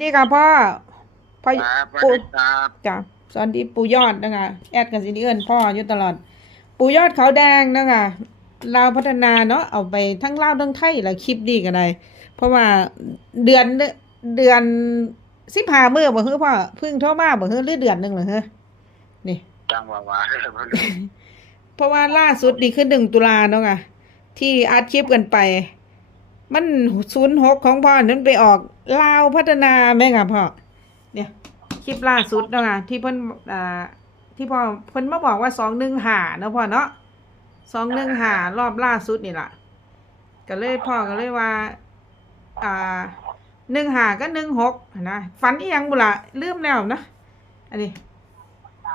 นี่ค่ะพ่อพ่อครับสวัสปู่ดีครับจ้ะสวัสดีปู่ยอดนะคะแอดกันสิเอิ้นพ่ออยู่ตลอด ปู่ยอดเขาวแดงนะคะลาวพัฒนาเนาะเอาไปทั้งลาวทั้งไทยละคลิปดีกันได้เพราะว่าเดือนเดือนสิบห้ามื้อบ่ฮือพ่อเพิ่งโทรมาบ่ฮือหรือเดือนหนึงเหรอฮะนี่จังหวะว่าเพราะว่าล่าสุดนี่คือหนึ่งตุลาเนาะค่ะที่อัดคลิปกันไป มันศูนย์หกของพ่อนั้นไปออก ลาวพัฒนาแม่ค่ะพ่อเนี่ยคลิปล่าสุดเนาะค่ะที่เพิ่นอ่าที่พ่อเพิ่นมาบอกว่าสองหนึ่งหาเนาะพ่อเนาะสองหนึ่งหารอบล่าสุดนี่ล่ะ ก็เลยพ่อก็เลยว่า อ่าหนึ่งหาก็หนึ่งหกนะฝันอีหยังบุละลืมแล้วนะอันนี้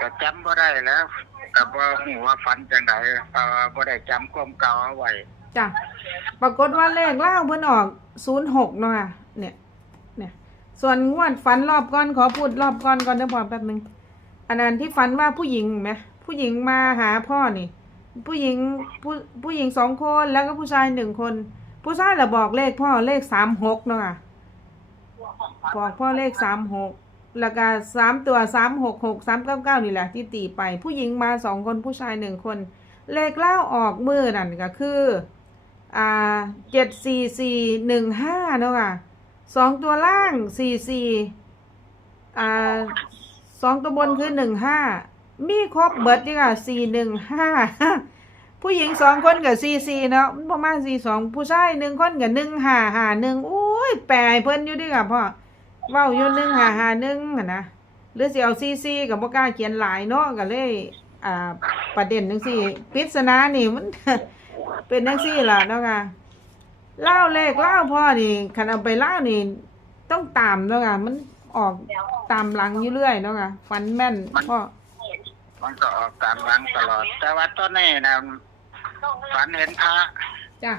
ก็จำบ่ได้แล้วก็บ่ฮู้ว่าฝันจังไดเพราะว่าบ่ได้จำความเก่าเอาไว้จ้ะปรากฏว่าเลขเล่าเพิ่นออกศูนย์หกเนาะค่ะเนี่ยเนี่ย ส่วนงวดฝันรอบก่อนขอพูดรอบก่อนก่อนเดี๋ยวพอแป๊บนึงอันนั้นที่ฝันว่าผู้หญิงไหมผู้หญิงมาหาพ่อนี่ ผู้หญิงผู้ผู้หญิงสองคนแล้วก็ผู้ชายหนึ่งคน ผู้ชายละบอกเลขพ่อเลขสามหกเนาะค่ะบอกพ่อเลขสามหกแล้วก็สามตัวสามหกหกสามเก้าเก้านี่แหละที่ตีไป ผู้หญิงมาสองคนผู้ชายหนึ่งคน เลขเล่าออกมือนั่นก็คือ อ่าเจ็ดสี่สี่หนึ่งห้าเนาะค่ะ สองตัวล่างสี่สี่อ่าสองตัวบนคือหนึ่งห้ามีครบเบิดดีค่ะสี่หนึ่งห้าผู้หญิงสองคนกับสี่สี่เนาะประมาณสี่สองผู้ชายหนึ่งคนกับหนึ่งห้าห้าหนึ่งอุ้ยแปลเพิ่นอยู่ดีค่ะพ่อเว้าอยู่หนึ่งห้าห้าหนึ่งอะนะหรือสิเอาสี่สี่กับบ่กล้าเขียนหลายเนาะก็เลย อ่า ประเด็นจังซี่ปริศนานี่มันเป็นจังซี่ล่ะเนาะค่ะ เล่าเลขเล่าพ่อนี่คันเอาไปเล่านี่ ต้องตามเนาะค่ะมันออกตามหลังอยู่เรื่อยเนาะค่ะฟันแม่นพ่อมันก็ออกตามหลังตลอด แต่ว่าตอนนี้นะฝันเห็นพระจ้ะ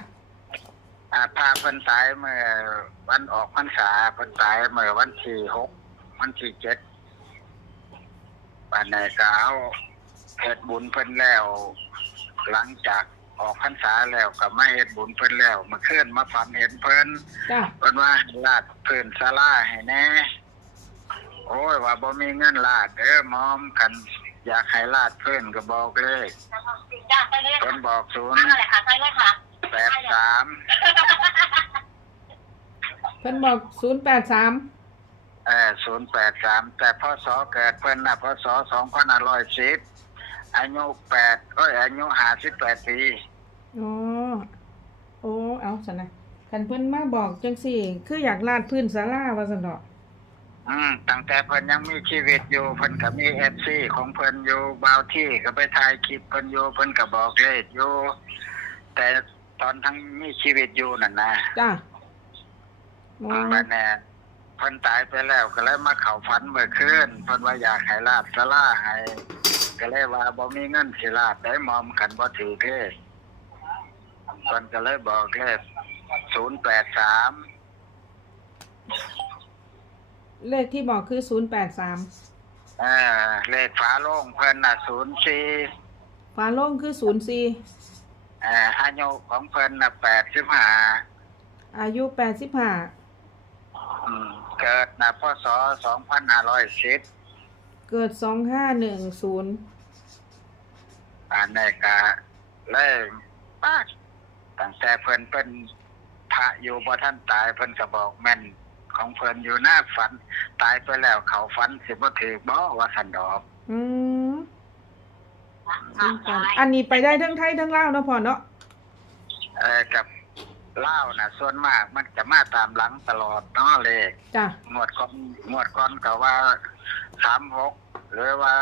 อ่าพระเพิ่นตายเมื่อวันออกพรรษาเพิ่นตายเมื่อวันที่หกวันที่เจ็ดวันไหนก็เอาเฮ็ดบุญเพิ่นแล้ว หลังจาก ออกพรรษาแล้วก็มาเฮ็ดบุญเพิ่นแล้วเมาเคลื่อนมาฝันเห็นเพิ่นจ้ะเพิ่นว่าให้ลาดพื้นศาลาให้แน่โอ้ยว่าบ่มีเงินลาดเด้อหมอมกันอยากให้ลาดพื้นก็บอกเลยจ้าไปเลยเพิ่นบอกศูนนั่ย์นแหละค่ะไปเลยค่ะแปดสามเพิ่นบอกศูนย์แปดสามเออศูนย์แปดสามแต่พศเกิดเพิ่นน่ะพศสองพันห้าร้อยสิบอายุแปดเอ้ยอายุห้าสิบแปดปี อ๋อโอ้เอาสนะคันเพิ่นมาบอกจังซี่ คืออยากลาดพื้นศาลาว่าซั่นดอกอืมตั้งแต่เพิ่นยังมีชีวิตอยู่เพิ่นก็มีเอฟซีของเพิ่นอยู่บาวที่ก็ไปถ่ายคลิปเพิ่นอยู่เพิ่นก็บอกเลขอยู่แต่ตอนทั้งมีชีวิตอยู่นั่นนะจ้ะอ๋อบัดแน่เพิ่นตายไปแล้วก็เลยมาเข้าฝันเมื่อคืนเพิ่นว่าอยากให้ลาดสลาให้ก็เลยว่าบ่มีเงินสิลาดได้มอมขันบ่ถือเลข เพิ่นก็เลยบอกเลข083เลขที่บอกคือศูนย์แปดสามเออเลขฝาโล่งเพิ่นน่ะ04ฝาโล่งคือศูนย์สี่เอ่ออายุของเพิ่นน่ะ85อายุแปดสิบห้าอืมเกิดน่ะพศ2510เกิดสองห้าหนึ่งศูนย์อันนี้ก็เลยป้า ตั้งแต่เพิ่นเป็นพระอยู่บ่ท่านตายเพิ่นก็บอกแม่นของเพิ่นอยู่หน้าฝัน ตายไปแล้วเขาฝันสิบ่ถือบ่ว่าสันดอกอืมอันนี้ไปได้ทั้งไทยทั้งลาวเนาะพ่อเนาะเออกับเล่าวน่ะส่วนมากมันจะมาตามหลังตลอดเนาะเลขจ้ะงวดก่อนงวดก่อนก็ว่า36หรือว่า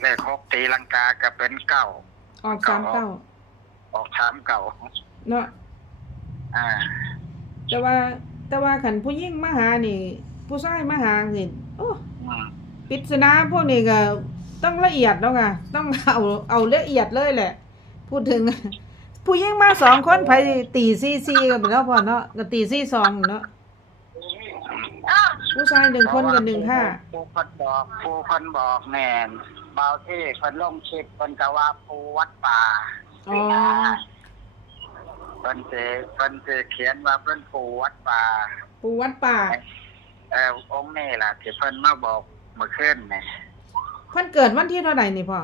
เลข6ตีลังกาก็เป็นเก้าออกสามเก้าออก3เก้า เนาะอ่าแต่ว่าแต่ว่าขันผู้ยิ่งมาหานี่ ผู้ชายมาหาสิโอ้อืมปริศนาพวกนี้ก็ต้องละเอียดเนาะค่ะต้องเอาเอาละเอียดเลยแหละ พูดถึง ผู้ยิ่งมาสองคนไปตีซีซีกันไปแล้วพอเนาะก็ตีซีสองเนาะผู้ชายหนึ่งคนกับหนึ่งห้าผู้เพิ่นบอกผู้เพิ่นบอกแน่นเบาที่เพิ่นลงคลิปเพิ่นก็ว่าผู้วัดป่าอ๋อ เพิ่นสิเพิ่นสิเขียนว่าเพิ่นผู้วัดป่า ปูวัดป่า เออองค์นี่ล่ะที่เพิ่นมาบอกเมื่อคืนนี่เพิ่นเกิดวันที่เท่าไหร่นี่พ่อ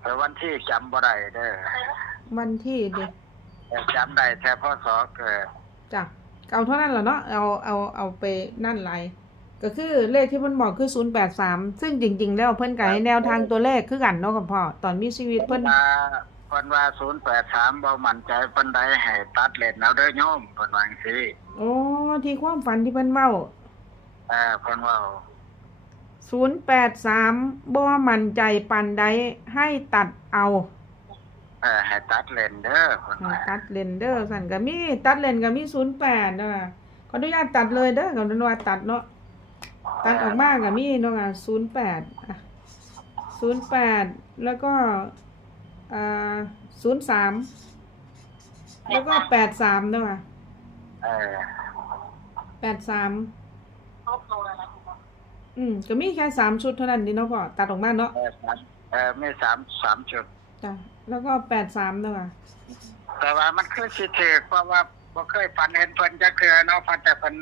เออวันที่จำบ่ได้เด้อวันที่เด็กแต่จำได้แต่พศเกิดจ้ะเอาเท่านั้นแหละเนาะ เอา เอา เอาไปนั่นไร ก็คือเลขที่เพิ่นบอกคือศูนย์แปดสาม ซึ่งจริง ๆ แล้วเพิ่นก็ให้แนวทางตัวเลขคือกันเนาะกับพ่อ ตอนมีชีวิตเพิ่น ว่า เพิ่นว่า083บ่มั่นใจเพิ่นใดให้ตัดเล่นเอาเด้อโยมเพิ่นว่าจังซี่โอ้ที่ความฝันที่เพิ่นเว้าเออเพิ่นว่าศูนย์แปดสามบ่มั่นใจปันใดให้ตัดเอาเออให้ตัดเล่นเด้อเพิ่นให้ว่าตัดเลนเดอร์สั่นก็มีตัดเลนก็มีศูนย์แปดนะคะขออนุญาตตัดเลยเด้อขออนุญาตตัดเนาะตัดออกมาก็มีเนาะอะศูนย์แปดศูนย์แปดแล้วก็อ่า ศูนย์สามแล้วก็แปดสามเนาะอะเออแปดสามครบตัวแล้วอืมก็มีแค่สามชุดเท่านั้นนี่เนาะพ่อตัดออกมาเนาะเออสามเออมีสามสามจุด จ้ะแล้วก็แปดสามเนาะอะแต่ว่ามันคือสิถือเพราะว่าบ่เคยฝันเห็นเพิ่นจักเทื่อเนาะเพันแต่เพิ่น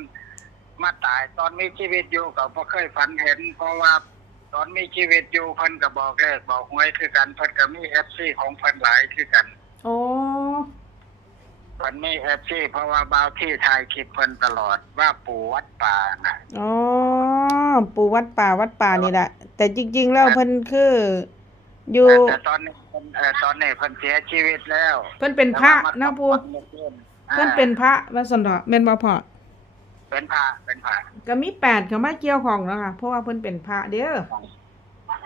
มาตายตอนมีชีวิตอยู่ก็บ่เคยฝันเห็น เพราะว่า ตอนมีชีวิตอยู่เพิ่นก็บอกเลขบอกหวยคือกันเพิ่นก็มี FC ของเพิ่นหลายคือกันโอ้เพิ่นมี FC เพราะว่าบาวที่ถ่ายคลิปเพิ่นตลอดว่าปู่วัดป่าน่ะอ๋อปู่วัดป่าวัดป่านี่แหละแต่จริง ๆ แล้วเพิ่นคืออยู่แต่ตอนนี้เพิ่นเอ่อตอนนี้เพิ่นเสียชีวิตแล้ว เพิ่นเป็นพระแต่ว่าเนาะมาปู่ทำบุญมื่อคืเพิ่นเป็นพระว่าซั่นเถาะแม่นบ่พ่อ เป็นพระเป็นพระก็มีแปดเข้ามาเกี่ยวของเนาะค่ะ เพราะว่าเพิ่นเป็นพระเด้อ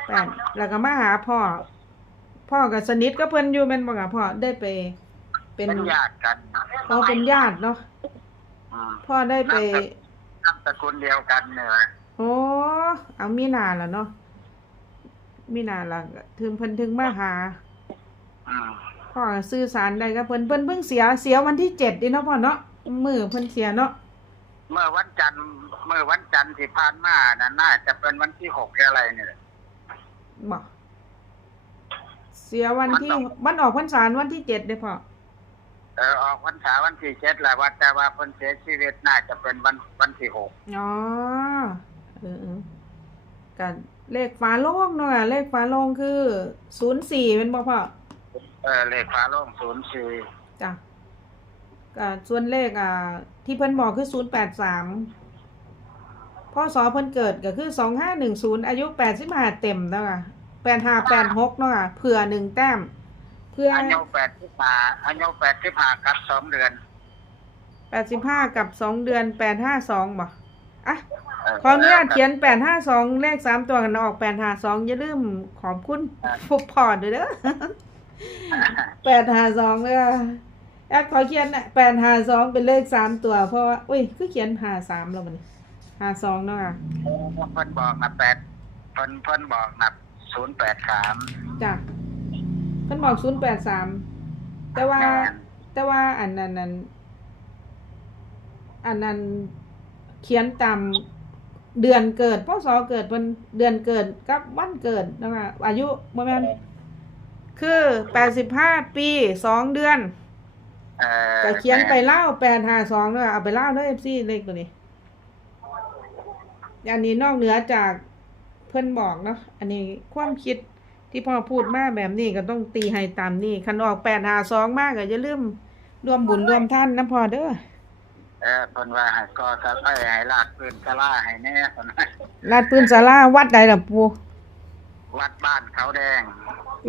แปดแล้วก็มาหาพ่อ พ่อก็สนิทกับเพิ่นอยู่แม่นบ่ค่ะพ่อได้ไป เป็นเป็นญาติกันอ๋อเป็นญาติเนาะอืมพ่อได้ไป นามสกุลเดียวกันเนี่ยโอ้เอามีนาล่ะเนาะมีนาล่ะถึงเพิ่นถึงมาหา อืมพ่อก็สื่อสารได้กับเพิ่นเพิ่นเพิ่งเสียเสียวันที่เจ็ดเดิเนาะพ่อเนาะมื้อเพิ่นเสียเนาะ เมื่อวันจันทร์เมื่อวันจันทร์ที่ผ่านมานั่นน่าจะเป็นวันที่หกอะไรเนี่ยบ่เสียวันที่มันต้องวันออกพรรษาวันที่เจ็ดเด้อพ่อเออออกพรรษาวันที่เจ็ดแหละว่าแต่ว่าเพิ่นเสียชีวิตน่าจะเป็นวันวันที่หกอ๋อเออเออกันเลขฝาโลงเนาะเลขฝาโลงคือศูนย์สี่เป็นบ่พ่อเออเลขฟ้าโล่งศูนย์สี่จ้ะก็ ส่วนเลขอ่าที่เพิ่นบอกคือศูนย์แปดสามพ่อสอเพิ่นเกิดก็คือสองห้าหนึ่งศูนย์อายุแปดสิบห้าเต็มแล้วค่ะแปดห้าแปดหกเนาะค่ะเผื่อหนึ่งแต้ม เพื่ออายุแปดสิบห้าอายุแปดสิบห้ากับสองเดือนแปดสิบห้ากับสองเดือนแปดห้าสองบ่อะเออขออนุญาตเขียนแปดห้าสองเลขสามตัวกันออกแปดห้าสองอย่าลืมขอบคุณพบพอดด้วยเด้อแปดห้าสองเลยอะ แอดขอเขียนแปดห้าสองเป็นเลขสามตัว เพราะว่าอุ้ยคือเขียนห้าสามแล้วมันห้าสองเนาะค่ะเออเพิ่นบอกนะแปดเพิ่นเพิ่นบอกนะศูนย์แปดสามจ้ะเพิ่นบอกศูนย์แปดสามแต่ว่า แต่ว่าอันนั้นนั้นอันนั้นเขียนตามเดือนเกิดพศเกิดเป็นเดือนเกิดกับวันเกิดนะคะอายุบ่แม่นคือแปดสิบห้าปีสองเดือนเออ ก็เขียนไปเล่าแปดห้าสองเด้อเอาไปเล่าเด้อเอฟซีเลขตัวนี้ อันนี้นอกเหนือจากเพิ่นบอกเนาะอันนี้ความคิดที่พ่อพูดมาแบบนี้ก็ต้องตีให้ตามนี่คันออกแปดห้าสองมากก็อย่าลืมรวมบุญรวมท่านนะพ่อเด้อเออเพิ่นว่าให้ก็สะไปให้ลากปืนกะล่าให้แน่เพิ่นว่าลาดปืนศาลาวัดใดล่ะปูวัดบ้านเขาแดง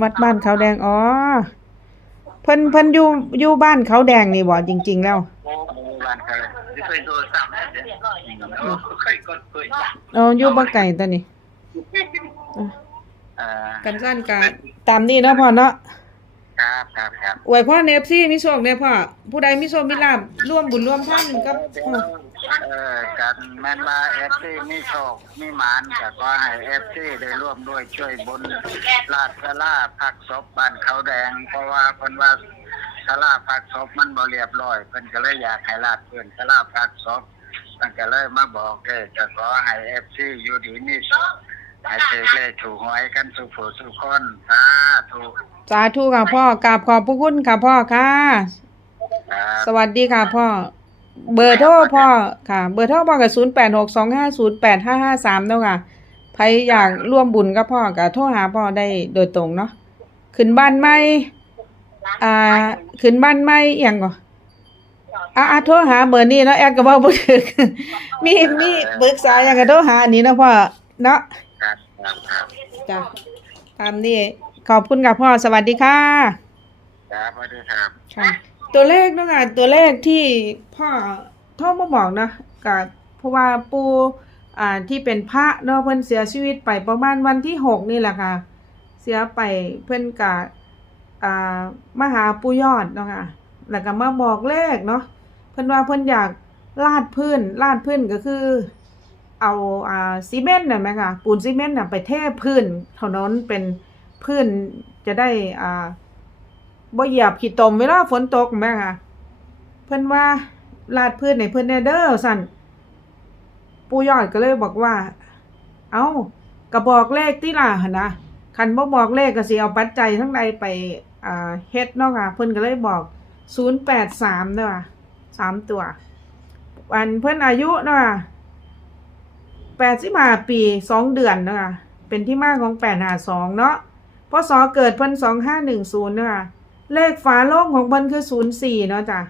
วัดบ้านเขาแดงอ๋อ เพิ่นเพิ่นอยู่อยู่บ้านเขาแดงนี่บ่จริง ๆ แล้วโอ้โหบ้านเขาแดงที่เคยโดนสั่งเด้อเคยกดเคยอ๋ออยู่บ่ไกลตอนนี้เออกันสั้นกะตามนี้เนาะพ่อเนาะครับครับครับอวยพ่อเนฟซี่มีโชคเด้อพ่อผู้ใดมีโชคมีลาภร่วมบุญร่วมท่านกับพ่อ เออกันแม่นว่าเอฟซีมีโชคมีหมานก็ขอให้เอฟซีได้ร่วมด้วยช่วยบุญลาดสลาพักศพบ้านเขาแดง เพราะว่าเพิ่นว่าสลาพักศพมันบ่เรียบร้อยเพิ่นก็เลยอยากให้ลาดเพิ่นสลาพักศพเพิ่นก็เลยมาบอกเด้อจะขอให้เอฟซีอยู่ดีมีสุขให้เจอเลขถูกหวยกันสุขผู้สุขคนสาธุสาธุค่ะพ่อกราบขอบพระคุณค่ะพ่อค่ะ ครับ สวัสดีค่ะพ่อ เบอร์โทรพ่อค่ะ เบอร์โทรพ่อกับศูนย์แปดหกสองห้าศูนย์แปดห้าห้าสามเนาะค่ะใครอยากร่วมบุญกับพ่อก็โทรหาพ่อได้โดยตรงเนาะขึ้นบ้านใหม่อ่าขึ้นบ้านใหม่อหย่างก่ออ่าอ่าโทรหาเบอร์นี้เนาะแอดก็บอกบ่ถึกมีมีปรึกษาอย่างก็โทรหาอันนี้เนาะพ่อเนาะครับครับครับจ้ะตามนี้ขอบคุณกับพ่อสวัสดีค่ะครับสวัสดีครับค่ะ ตัวเลขเนาะค่ะตัวเลขที่พ่อโทรมาบอกนะกับเพราะว่าปูอ่าที่เป็นพระเนาะเพิ่นเสียชีวิตไปประมาณวันที่หกนี่แหละค่ะ เสียไปเพิ่นกะอ่ามหาปูยอดเนาะค่ะแล้วก็มาบอกเลขเนาะเพิ่นว่าเพิ่นอยากลาดพื้นลาดพื้นก็คือ เอาอ่าซีเมนต์น่ะไหมคะปูนซีเมนต์น่ะไปเทพื้นถนนเป็นพื้นจะได้อ่า บ่เหยียบขี้ตมเวลาฝนตกแม่ค่ะ เพิ่อนว่าลาดพื้นในเพิ่อนแนเด้อสั่นปูยอดก็เลยบอกว่า เอ้ากระบอกเลขที่ล่ะนะคันบ่บอกเลขก็สิเอาปัจจัยทั้งใดไปอ่าเฮ็ดเนาะค่ะ เพิ่อนก็เลยบอก083เด้อค่ะสามตัววันเพิ่อนอายุเนาะค่ะ85ปีสองเดือนเนาะเป็นที่มาของ852เนาะพศเกิดเพิ่น2510เนาะค่ะ เลขฝาโลงของเพิ่นคือ04เนาะจ้ะ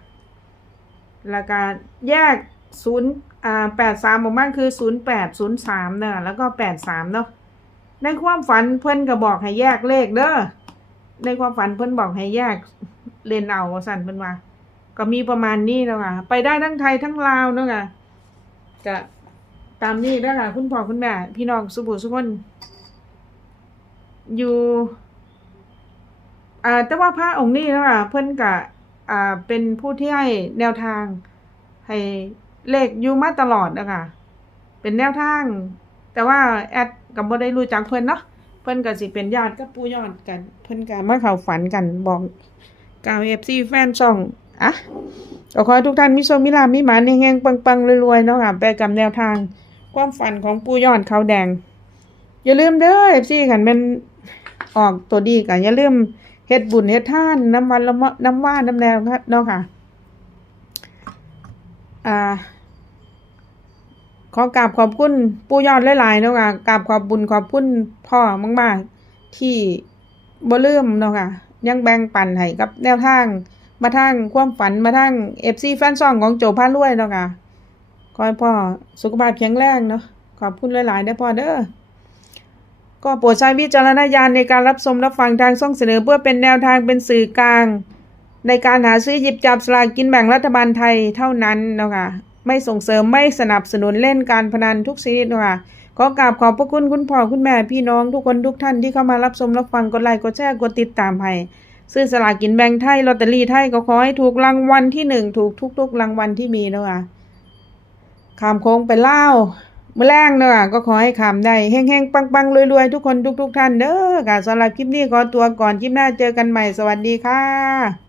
แล้วก็แยกศูนย์อ่าแปดสามออกมาคือศูนย์แปดศูนย์สามเนอะแล้วก็แปดสามเนาะในความฝันเพิ่นก็บอกให้แยกเลขเด้อในความฝันเพิ่นบอกให้แยกเลนเอาสั่นเพิ่นว่า ก็มีประมาณนี้แล้วค่ะ ไปได้ทั้งไทยทั้งลาวเนาะค่ะก็ตามนี้แล้วค่ะ คุณพ่อคุณแม่ พี่น้องสุบุสุคนอยู่ อ่าแต่ว่าพระองค์นี้นะคะเพิ่อนกะอ่าเป็นผู้ที่ให้แนวทาง ให้เลขอยู่มาตลอดนะคะเป็นแนวทาง แต่ว่าแอดกับบ่ได้รู้จักเพิ่อนเนาะเพิ่อนก็สิเป็นญาติกับปู่ยอดกัน เพิ่อนก็มาเขาฝันกันบอกกล่าว FC แฟนช่องอะก็ขอให้ทุกท่านมีโชคมีลามีหมานเฮงๆปังๆรวยๆเนาะค่ะไปกับแนวทางความฝันของปู่ยอดเขาแดง อย่าลืมเด้อ FC กันแม่นออกตัวดีกันอย่าลืม เฮ็ดบุญเฮ็ดท่านน้ำวันละมะน้ำว่าน้ำแนวเนาะค่ะอ่าขอกราบขอบคุณปู่ยอดหลายๆเนาะค่ะกราบขอบบุญขอบคุณพ่อมากๆ ที่บ่ลืมเนาะค่ะ ยังแบ่งปันให้กับแนวทาง มาทางความฝันมาทาง FC แฟนซองของโจพารวยเนาะค่ะขอให้พ่อสุขภาพแข็งแรงเนาะขอบคุณหลายๆได้พ่อเด้อ ก็โปรดใช้วิจารณญาณในการรับชมรับฟังทางช่องเสนอเพื่อเป็นแนวทางเป็นสื่อกลาง ในการหาซื้อหยิบจับสลากกินแบ่งรัฐบาลไทยเท่านั้นนะคะไม่ส่งเสริมไม่สนับสนุนเล่นการพนันทุกชนิดนะคะขอกราบขอบพระคุณคุณพ่อคุณแม่พี่น้องทุกคนทุกท่านที่เข้ามารับชมรับฟังกดไลค์กดแชร์กดติดตามให้ซื้อสลากกินแบ่งไทยลอตเตอรี่ไทยก็ขอให้ถูกรางวัลที่หนึ่งถูกทุกๆรางวัลที่มีนะคะขามโค้งไปเล่า มื่อแรงเนาะก็ขอให้ขาได้แห้งๆ ปังๆรวยๆ ทุกคนทุกๆท่านเด้อค่ะสำหรับคลิปนี้ขอตัวก่อนคลิปหน้าเจอกันใหม่สวัสดีค่ะ